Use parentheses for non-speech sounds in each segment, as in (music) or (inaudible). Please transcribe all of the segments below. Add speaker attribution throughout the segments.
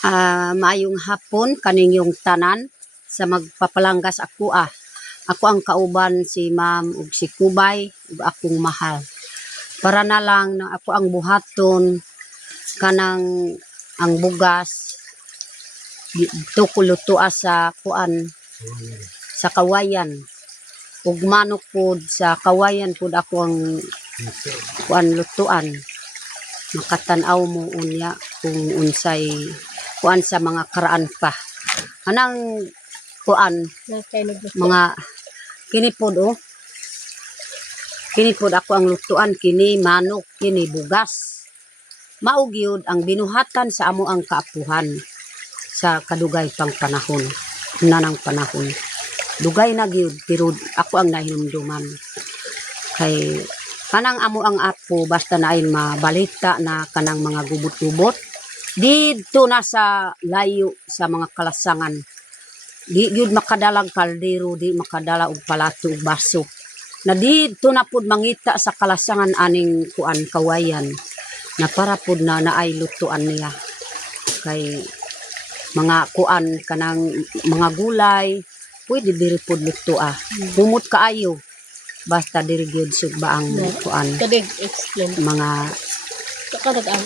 Speaker 1: Ah, maayong hapon kaning yung tanan sa magpapalanggas ako ah. Ako ang kauban si Ma'am ug si Kubay ug akong mahal. Para na lang na ako ang buhaton kanang ang bugas dito ko lutoa sa kuan sa kawayan ug manok pod sa kawayan pod ako ang kuan lutuan makatan-aw mo unya kung unsay kuan sa mga karaan pa. Anang kuan? Mga kini pod oh. Kini pod ako ang lutuan kini manok kini bugas. Mao gyud ang binuhatan sa amo ang kaapuhan sa kadugay pang panahon nanang panahon. Dugay na gyud pero ako ang nahinumduman. Kay kanang amo ang apo basta na ay mabalita na kanang mga gubot-gubot dito na sa layo sa mga kalasangan. Di gyud makadalang kaldero di makadala og palato ug baso. Na dito na pud mangita sa kalasangan aning kuan kawayan. Na para pud na naay lutuan niya. Kay mga kuan kanang mga gulay pwede diri pud lutoa humot kaayo. Basta diri gyud sugba ang
Speaker 2: Yeah.
Speaker 1: kuan.
Speaker 2: Kadig, explain.
Speaker 1: mga
Speaker 2: Kadig ang.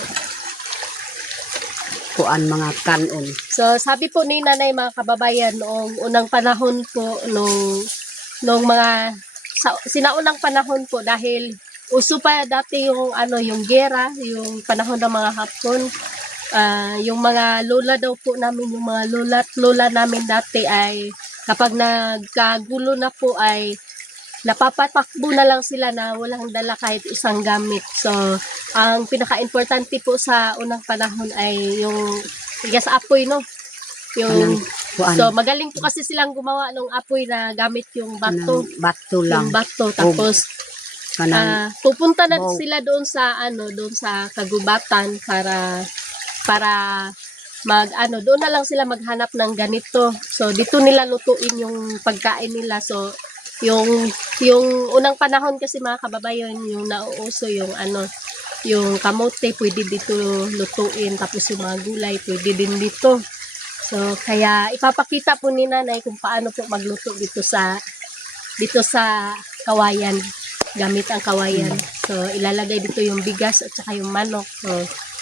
Speaker 1: Kuan mga kanon.
Speaker 2: So, sabi po ni nanay mga kababayan, noong unang panahon po, nung, nung mga, sa, sinaunang panahon po, dahil uso pa dati yung, ano, yung gera, yung panahon ng mga hapon, ah, yung mga lola daw po namin, yung mga lola lola namin dati ay, kapag nagkagulo na po ay, napapatakbo na lang sila na walang dala kahit isang gamit. So, ang pinaka-importante po sa unang panahon ay yung tigas apoy, no? Yung, so, magaling po kasi silang gumawa ng apoy na gamit yung bato.
Speaker 1: bato lang
Speaker 2: Yung bato. Tapos,
Speaker 1: kanang
Speaker 2: ah, pupunta na
Speaker 1: Wow.
Speaker 2: sila doon sa, ano, doon sa kagubatan para, para, mag, ano, doon na lang sila maghanap ng ganito. So, dito nila lutuin yung pagkain nila. So, yung, yung unang panahon kasi mga kababayan, yung nauuso yung, ano, yung kamote, pwede dito lutuin. Tapos yung mga gulay, pwede din dito. So, kaya ipapakita po ni nanay kung paano po magluto dito sa dito sa kawayan. Gamit ang kawayan. So, ilalagay dito yung bigas at saka yung manok. So,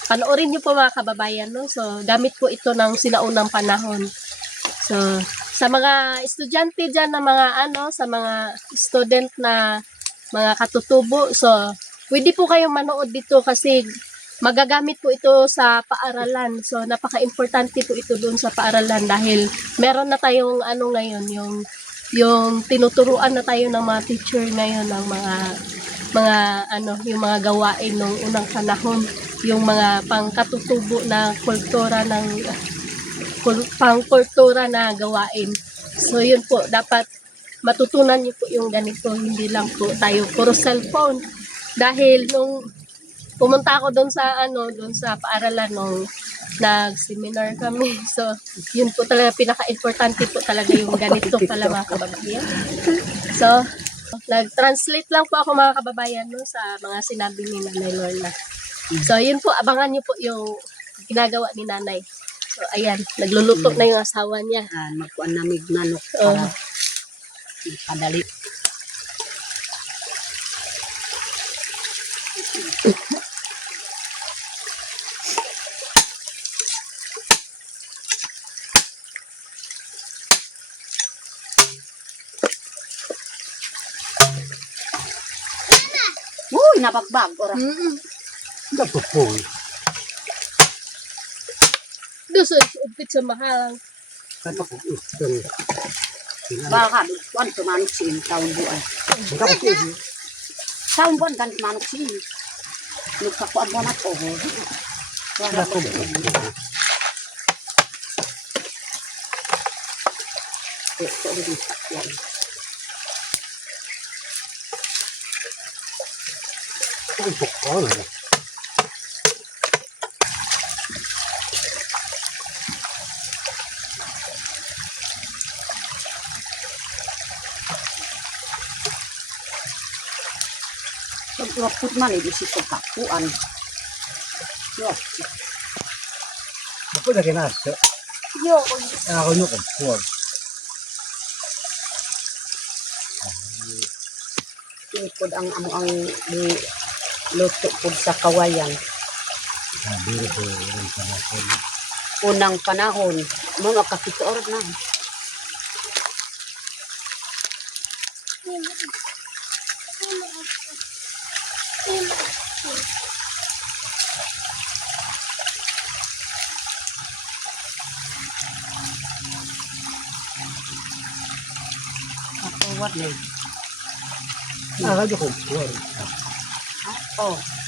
Speaker 2: panoorin niyo po mga kababayan, no? So, gamit po ito ng sinaunang panahon. So, sa mga estudyante dyan na mga ano, sa mga student na mga katutubo, so, pwede po kayong manood dito kasi magagamit po ito sa paaralan. So, napaka-importante po ito doon sa paaralan dahil meron na tayong ano ngayon, yung yung tinuturuan na tayo ng mga teacher ngayon ng mga mga ano, yung mga gawain nung unang panahon, yung mga pangkatutubo na kultura ng pangkultura na gawain. So, yun po, dapat matutunan niyo po yung ganito, hindi lang po tayo puro cellphone. Dahil nung pumunta ako doon sa ano, doon sa paaralan nung nag-seminar kami. (laughs) So, yun po talaga pinaka-importante po talaga yung ganito pala mga kababayan. So, nag-translate lang po ako mga kababayan no, sa mga sinabi ni Nanay Lorna. So, yun po, abangan niyo po yung ginagawa ni Nanay. So, ayan, nagluluto na yung asawa niya.
Speaker 1: ah, magkuan namig manok
Speaker 2: Oo.
Speaker 1: para padali. Uy, nabagbag. Ora.
Speaker 2: Mm-mm.
Speaker 3: Napopoy.
Speaker 2: Gusto, upit sa mahal.
Speaker 3: Kaya ko isang.
Speaker 1: Baka, kuan tumanok si taon buwan.
Speaker 3: Ang kapit.
Speaker 1: Taon buwan kan manok si Nagkakuan mo na to. Wala ko. Ito rin sakyan. Pagpaput man, ibig si pagkakuan. Yo,
Speaker 3: Ako na kinasa.
Speaker 2: Yo,
Speaker 3: Ako nyo kung puwag.
Speaker 1: Kini pod ang amo ang luto pod sa kawayan.
Speaker 3: Ko, walang panahon.
Speaker 1: Unang panahon, mga kapitoor na. Ako, what na?
Speaker 3: Ako nyo kung puwag.
Speaker 1: Oh. Yan, kitawang akwang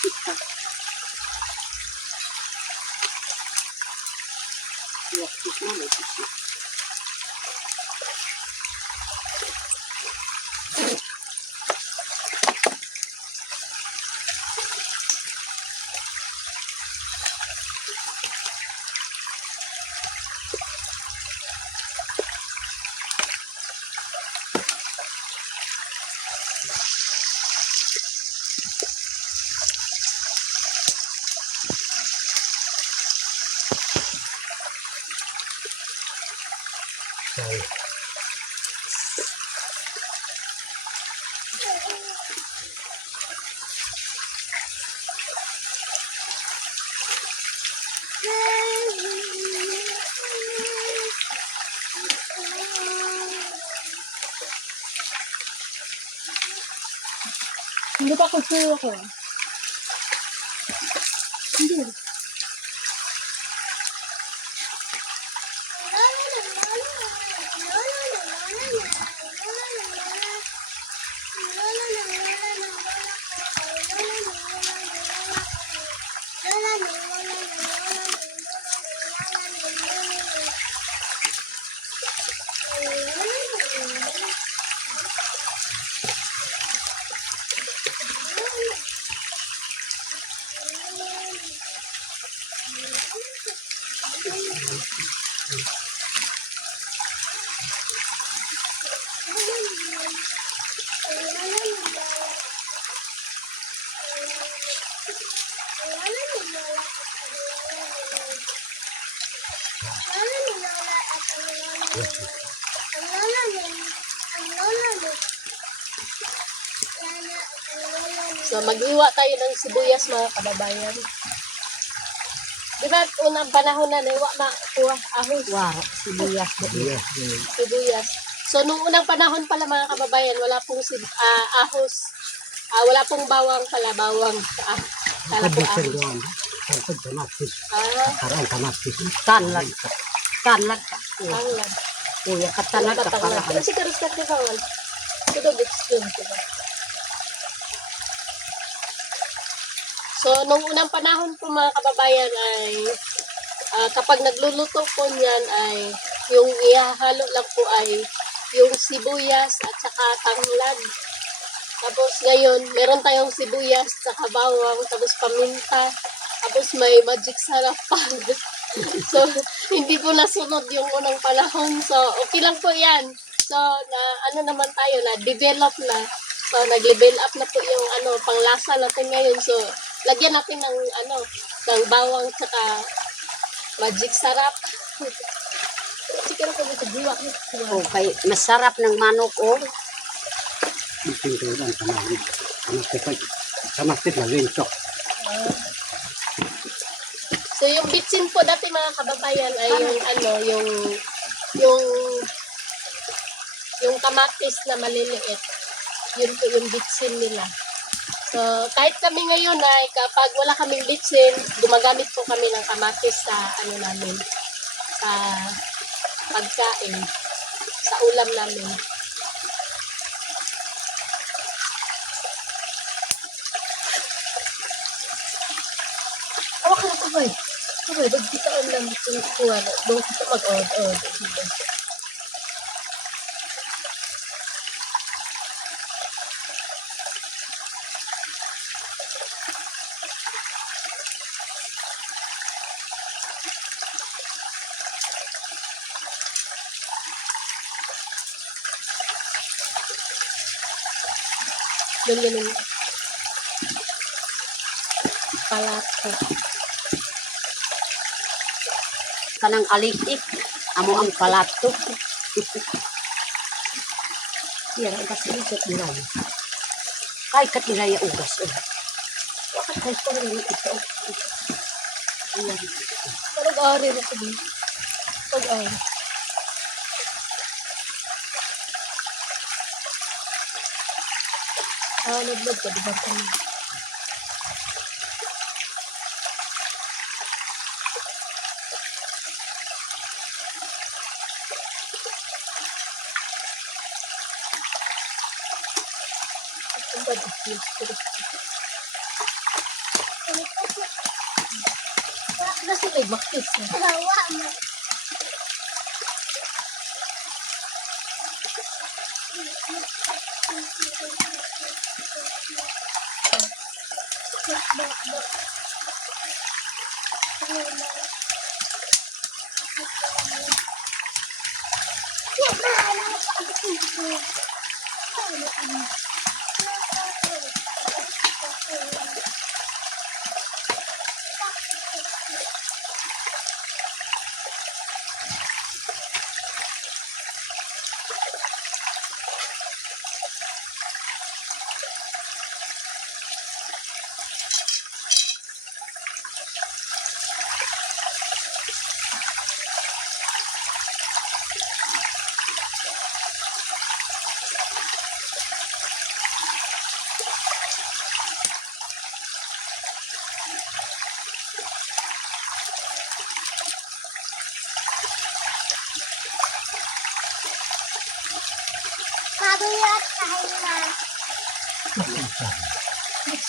Speaker 1: kita. Yakit na may isi.
Speaker 3: Sorry.
Speaker 2: Hindi pa ko sure ako. Hindi. So, mag-iwa tayo ng sibuyas, mga kababayan. Di ba, unang panahon na naiwa makuha ahos,
Speaker 1: Wow, sibuyas po.
Speaker 3: Yes.
Speaker 2: sibuyas. So, nung unang panahon pala, mga kababayan, wala pong sib ah, ahos. Ah, wala pong bawang pala, bawang. Ah, kala ko
Speaker 3: Kabisan
Speaker 2: ahos.
Speaker 3: doon. Kampag kamatis.
Speaker 2: Ah,
Speaker 3: Karang kamatis.
Speaker 1: Tanlag. Tanlag ka.
Speaker 2: tanglad.
Speaker 1: Kuya, katanlag ka para
Speaker 2: Pero si Karos ka kawan. Ito, explain ko ba? So, nung unang panahon po mga kababayan ay ah, kapag nagluluto po niyan ay yung ihahalo lang po ay yung sibuyas at saka tanglad. Tapos ngayon, meron tayong sibuyas, saka bawang, tapos paminta, tapos may magic sarap pa. (laughs) So, hindi po nasunod yung unang panahon. So, okay lang po yan. So, na ano naman tayo, na develop na. So, nag-level up na po yung ano, panglasa natin ngayon. So, lagyan natin ng ano, ng bawang tsaka magic sarap. Siguro ko dito diwa.
Speaker 1: O, kay masarap ng manok, oh.
Speaker 3: Yung pinturan sa namin. Samastit pag samastit na rintok.
Speaker 2: So yung bitsin po dati mga kababayan ay yung ano, yung yung yung kamatis na maliliit. Yun po yung bitsin nila. So kahit kami ngayon ay kapag wala kaming bitsin, gumagamit po kami ng kamatis sa ano namin sa pagkain sa ulam namin. Awa na kabay. Kabay, ba't kita ang lang kung kuha na. Doon kita mag-od-od. Doon ganun. Palato.
Speaker 1: Kanang alitik. Amo ang palato. Yan, ang kasi ito nilay. Kay kat nilay ugas, oh. Wakat kay ko rin ito. Ayan.
Speaker 2: Parang ari na sabi. Pag-ari. Ah, naglag ka, diba? Ano? Ang bad is used to this. Wala na sila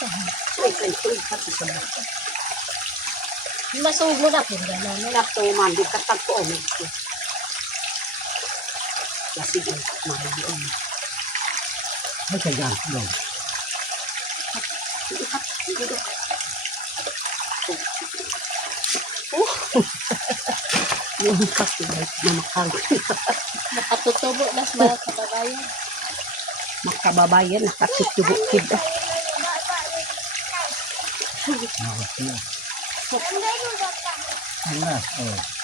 Speaker 2: yung makis. eh.
Speaker 1: Ay, kay tuig pati sa bata.
Speaker 2: Masugod mo na po gano'n.
Speaker 1: Nakto man, di katag ko, oh. Kasi yun, mahalion.
Speaker 3: Ay, sa dyan. Doon.
Speaker 1: Yung kasi na makal.
Speaker 2: Nakatutubo na sa mga kababayan.
Speaker 1: Makababayan, nakasitubukid. ah.
Speaker 3: Nakos na. Ano? Oh.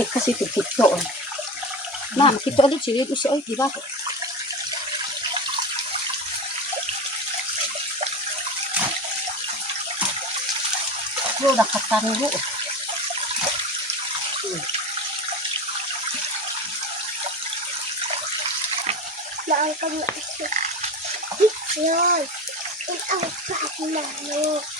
Speaker 1: Ay, kasi tikito. Oh. Ma, makita ulit si Lido siya. Ay, di ba? Yo, nakatango.
Speaker 4: Naan ka na. Yun. Ang pati na mo.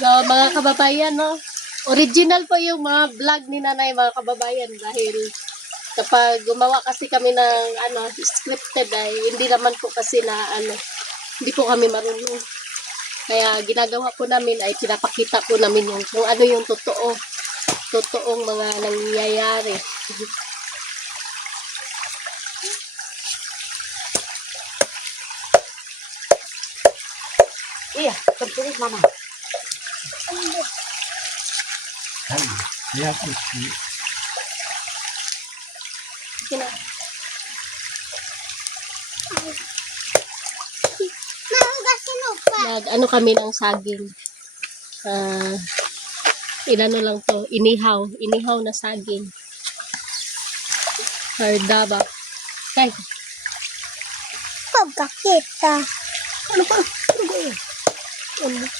Speaker 1: So,
Speaker 2: mga kababayan, no? Original po yung mga vlog ni nanay, mga kababayan, dahil kapag gumawa kasi kami ng ano, scripted ay hindi naman po kasi na ano, hindi po kami marunong. Kaya ginagawa po namin ay pinapakita po namin yung kung ano yung totoo, totoong mga nangyayari.
Speaker 1: iya, tertulis mana?
Speaker 3: Ay, kaya po si
Speaker 2: Kina,
Speaker 4: Mahugasin mo pa.
Speaker 2: nag ano kami ng saging. Ah, inano lang to, inihaw, inihaw na saging. Hardaba. Kay,
Speaker 4: Pagkakita.
Speaker 2: ano ba? Ano ba? Ano?
Speaker 4: Pagkakita.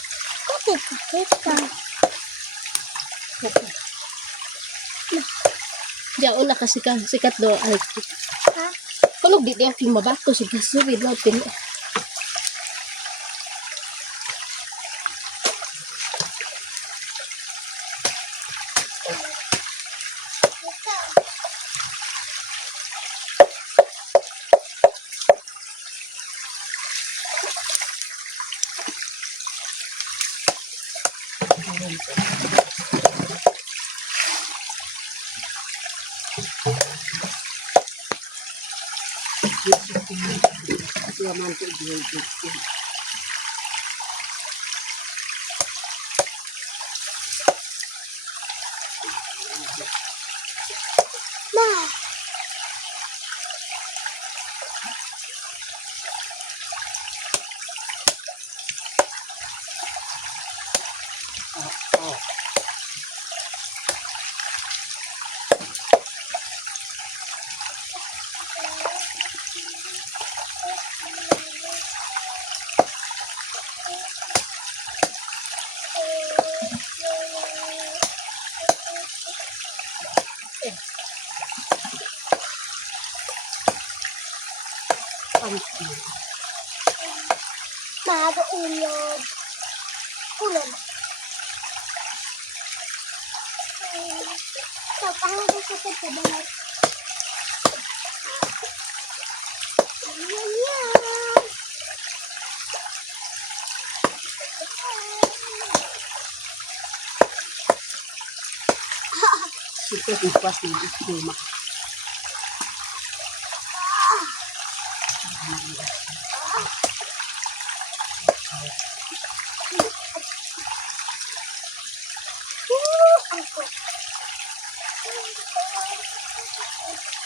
Speaker 2: Diyan na kasi ka, sikat do. Ay,
Speaker 4: Ha?
Speaker 2: kulog di diyan film mabato si Gasubid na
Speaker 4: আমাদের pangalan ko sa tabangat. Yan yan.
Speaker 1: Kita dibuat di rumah.
Speaker 4: Ako. Yeah, Thank you.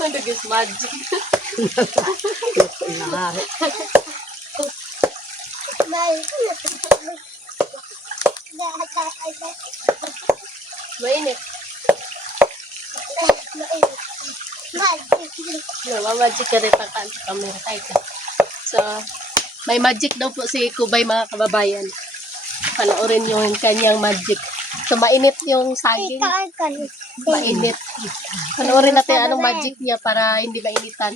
Speaker 2: Ano guys, magic.
Speaker 1: Hari.
Speaker 4: May,
Speaker 2: Mainit.
Speaker 4: Magic.
Speaker 2: Namamagic ka rin pagkaan sa camera kahit. So, may magic daw po si Kubay mga kababayan. Panoorin yung kanyang magic. So, mainit yung saging. Mainit. Panoorin natin anong magic niya para hindi mainitan.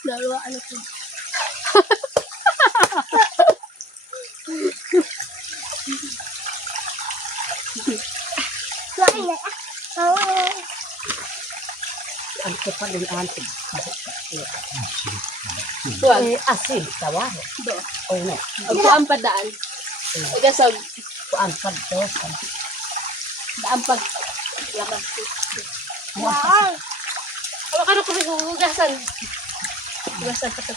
Speaker 2: Dalawa, ano to?
Speaker 1: Ang kapal ng antig. Eh, asin, tawa.
Speaker 2: Do.
Speaker 1: Oh, no.
Speaker 2: Agpuan pa daan. Igasag.
Speaker 1: Kuan pa to.
Speaker 2: Daan pag. Lakas.
Speaker 4: Wow.
Speaker 2: Ano ka na kung hugasan? Hugasan ka sa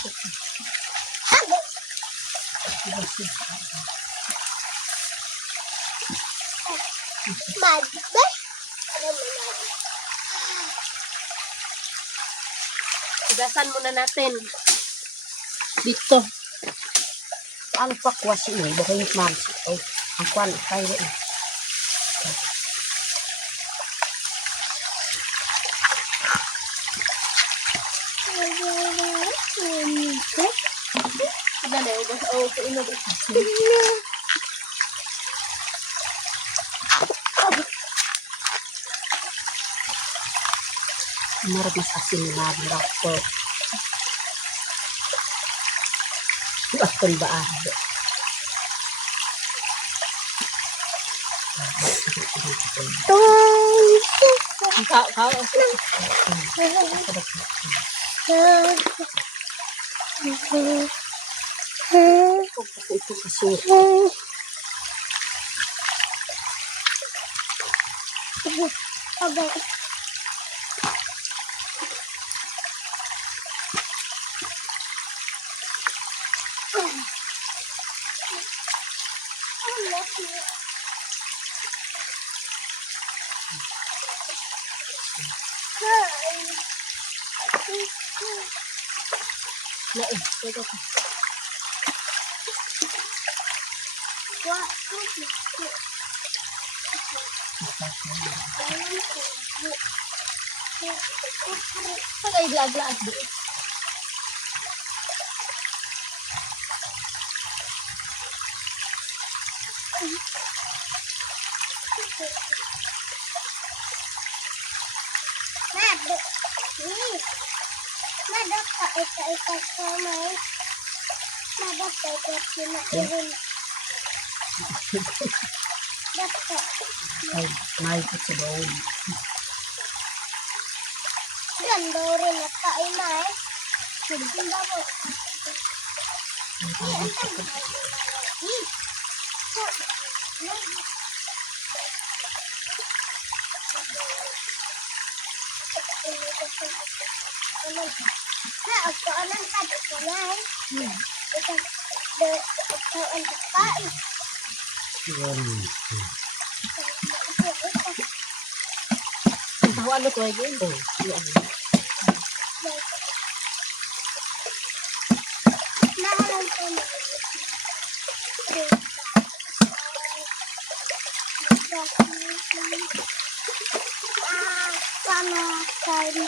Speaker 4: Mad. Ba? Mo na?
Speaker 2: Hugasan muna natin. Dito.
Speaker 1: Ang pakwas mo, baka yung man. Oh, ang kuan, kayo.
Speaker 2: Ano na, hugas. Oh, kaino ba?
Speaker 1: Marag mas asin na birak ko. Bakon ba ah?
Speaker 2: Kao, kao.
Speaker 1: Ito kasi.
Speaker 4: Okay.
Speaker 2: Na eh. Teka ko. Pagay lag-lag.
Speaker 4: Ka ika-ika sa may. Ka ika na irin.
Speaker 1: Ay, may ko sa doon.
Speaker 4: Ganda rin at kainay. Ganda ko. Na, ako anong tabi ko na eh. Ito, ito, ang kain.
Speaker 2: Ang tawa ano ay yun.
Speaker 1: Oh, yan.
Speaker 4: Nahalang ko na. Ah, paano tayo?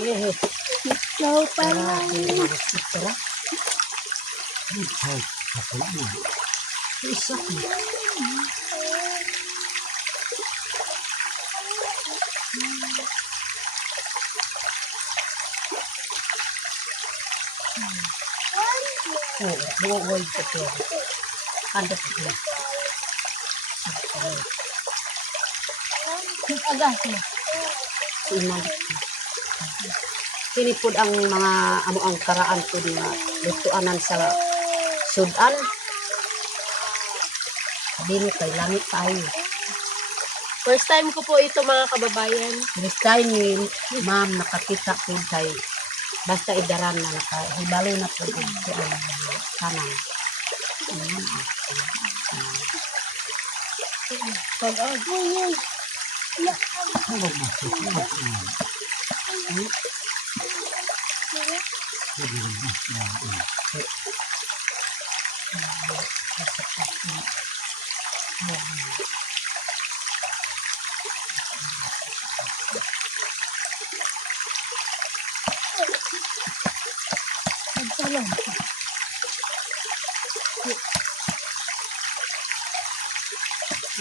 Speaker 1: Eh,
Speaker 4: Ikaw pa lang.
Speaker 1: makasip ka ra. Isa ko. Oh, buwag ko to. Ada ko.
Speaker 2: Agas mo.
Speaker 1: Iman. Kini pud ang mga amo ang karaan pud nga lutuanan sa sudan. Dili kay langit tayo.
Speaker 2: First time ko po ito mga kababayan.
Speaker 1: This time ni ma'am nakakita po kay basta idaran na nakahibalo na po ito ang kanan. 自分
Speaker 2: の品をて、それに、もう、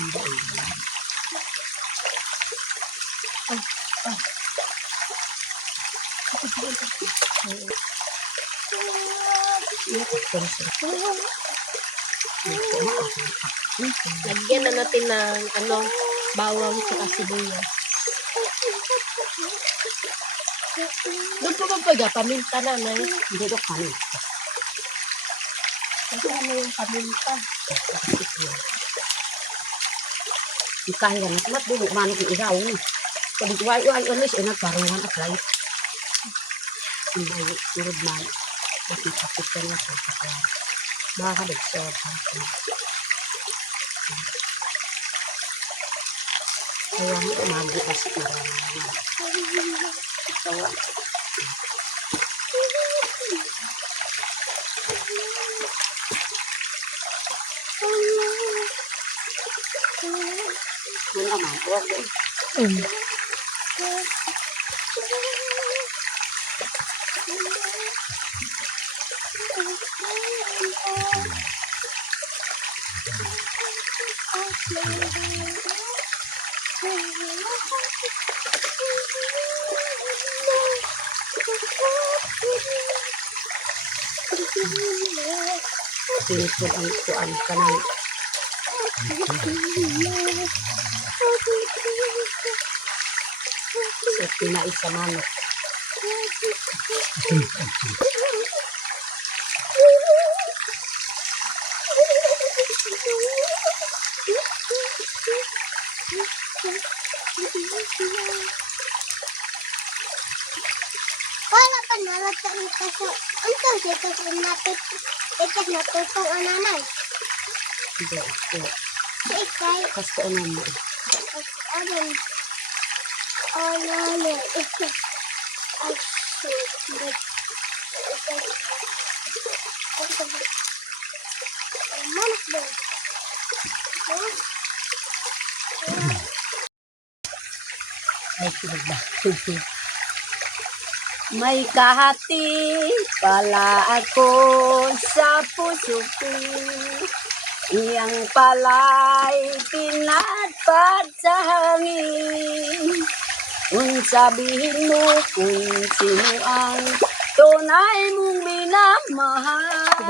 Speaker 2: ん。Lagyan na natin ng ano, bawang sa sibuyas. Doon pa ba pag paminta na, Nay?
Speaker 1: Hindi ko kanin.
Speaker 2: Ito ano yung paminta.
Speaker 1: Kahit na mat dulu manik ni iraw ni. Kadi wai wai ulis ina parungan at lain. Hindi surod man. At ipakita na sa kaya. Baka dagsa pa. Kaya mo umago kasi iraw. Tawa. Ano naman? Huwag Pinipod ang tuan kanan. Sa pinais sa manok.
Speaker 4: Wala pa nalata ng kaso. Ang tawag ito sa natut. Ito natutong ananay.
Speaker 1: Hindi.
Speaker 4: Si Ikay.
Speaker 1: Kasto mo.
Speaker 4: Ano? Ananay. Ito. Ay, shit. Ito. Ito. Manak ba? Huh?
Speaker 1: Ay, sunod ba? May kahati pala ako sa puso ko. Iyang pala'y pinatpat sa hangin. Kung sabihin mo kung sino ang tunay mong minamahal.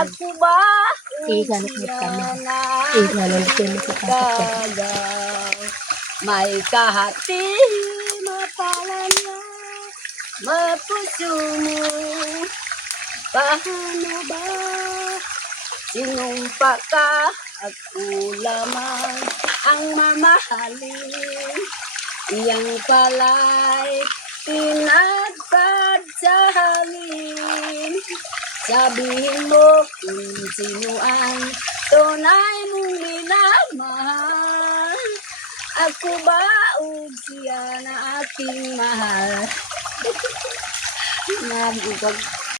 Speaker 1: Ako ba? May kahati mapala niya mapuso mo. Paano ba? Sinumpa ka ako lamang ang mamahalin. Iyang pala'y pinagpad sa halin. Sabihin mo kung sino ang tunay mong minamahal. Ako ba o siya na aking mahal? (laughs) Nabugag